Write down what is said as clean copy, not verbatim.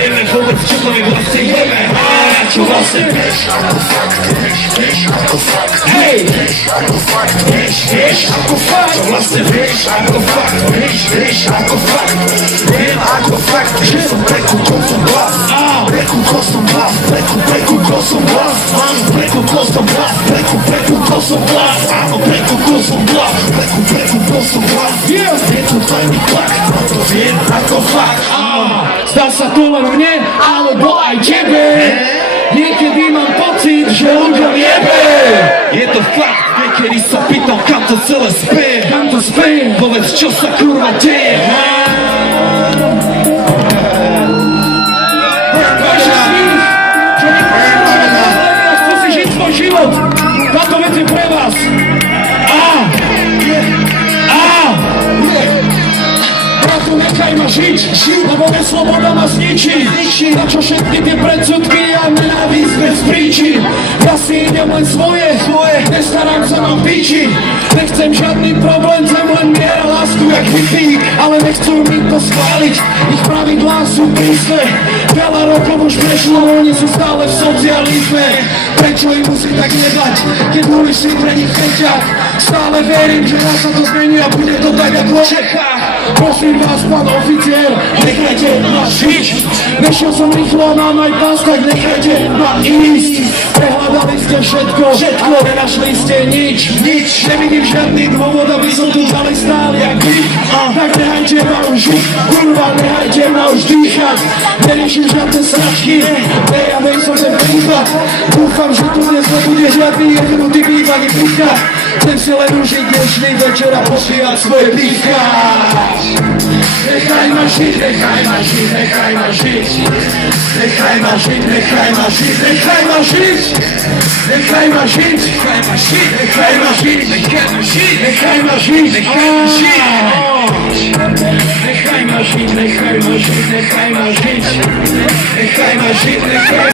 Jemy wobec ciepłej własnej jemy, a ja cię własny. Hej! I go fuck, to własny wiesz, I go fuck, I go fuck. I go fuck, że są breku, kosą blas. Breku, kosą blas, breku, kosą blas. Breku, kosą blas, breku, kosą blas. Breku, kosą blas, breku, kosą blas. Nie tutaj mi klak, no to wiem, I go fuck. Zdá sa to len mne, alebo aj tebe. Niekedy mám pocit, že ľuďom jebe. Je to fakt, niekedy sa pýtam, kam to celé spie. Kam to spie? Povedz, čo sa kurva deje. Vaša smích, čo nepočúvate, chce si žiť svoj život. Táto vec je pre vás. Bratu, nechaj ma žiť, lebo nesloboda ma zničí. Na čo všetky tie predsudky a nenávisť bez príčin. Ja si idem len svoje, nestarám sa na piči. Nechcem žiadny problém, chcem len mier a lásku jak hippík. Ale nechcú mi to schváliť, ich pravidlá sú prísne. Veľa rokov už prešlo, oni sú stále v socializme. Prečo im musí tak nedať, keď ulici pre nich feťak? Stále verím, že raz sa to zmení a bude to tak ako v Čechách. Prosím vás, pán oficiér, nechajte ma žiť. Nešiel som rýchlo, mám aj pás, tak nechajte ma ísť. Prehľadali ste všetko, nenašli ste nič. Nevidím žiadny dôvod, aby som tu ďalej stál jak vy. Tak nechajte ma už žiť, kurva, nechajte ma už dýchať. Neriešim žiadne sračky, nejavej som ten prípad. Dúfam, že tu dnes nebude žiadny jednotý býv ani púcha. Chcem si len užiť dnešný večer a popíjať svoje dýcha. Nechaj ma žiť, nechaj ma žiť, nechaj ma žiť. Nechaj ma žiť, nechaj ma žiť, nechaj ma žiť. Nechaj ma žiť, nechaj ma žiť, nechaj ma žiť, nechaj ma žiť, nechaj ma žiť, nechaj ma žiť. Nechaj ma žiť, nechaj ma žiť, nechaj ma žiť. Nechaj ma žiť, nechaj